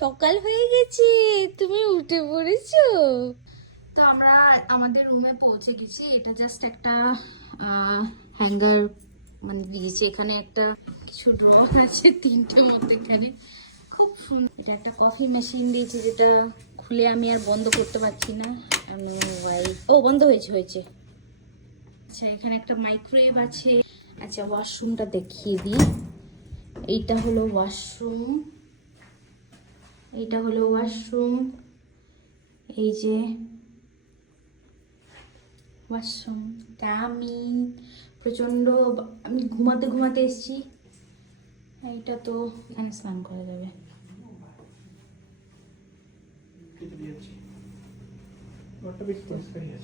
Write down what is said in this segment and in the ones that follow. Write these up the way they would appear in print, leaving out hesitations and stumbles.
সকাল হয়ে গেছে, তুমি উঠে পড়েছো। তো আমরা আমাদের রুমে পৌঁছে গেছি। এটা জাস্ট একটা হ্যাঙ্গার মানে দিয়েছে, এখানে একটা কিছু ড্রয়ার আছে তিনটে মধ্যেখানে, খুব সুন্দর। এটা একটা কফি মেশিন দিয়েছে যেটা খুলে আমি আর বন্ধ করতে পারছি না। ও বন্ধ হয়েছে। আচ্ছা, এখানে একটা মাইক্রোওয়েভ আছে। আচ্ছা, ওয়াশরুমটা দেখিয়ে দিই। এইটা হলো ওয়াশরুম, এই যে ওয়াশরুম। তা আমি প্রচণ্ড আমি ঘুমাতে এসেছি। এইটা তো এখানে স্নান করা যাবে।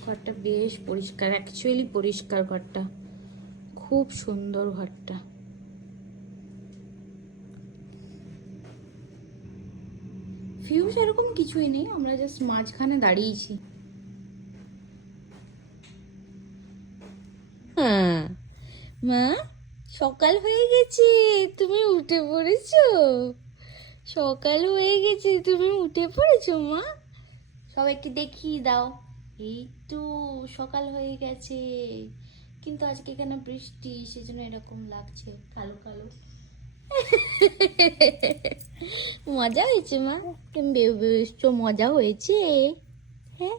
ঘরটা বেশ পরিষ্কার, অ্যাকচুয়ালি পরিষ্কার ঘরটা, খুব সুন্দর ঘরটা। ফিউজ এরকম কিছুই নেই, আমরা জাস্ট মাঝখানে দাঁড়িয়েছি। হ্যাঁ মা, সকাল হয়ে গেছে, তুমি উঠে পড়েছো। সকাল হয়ে গেছে, তুমি উঠে পড়েছো মা। সবাইকে দেখিয়ে দাও, এই তো সকাল হয়ে গেছে। কিন্তু আজকে এখানে বৃষ্টি, সেজন্য এরকম লাগছে কালো কালো। মজা হয়েছে মা, তুমি বেশ মজা হয়েছে। হ্যাঁ।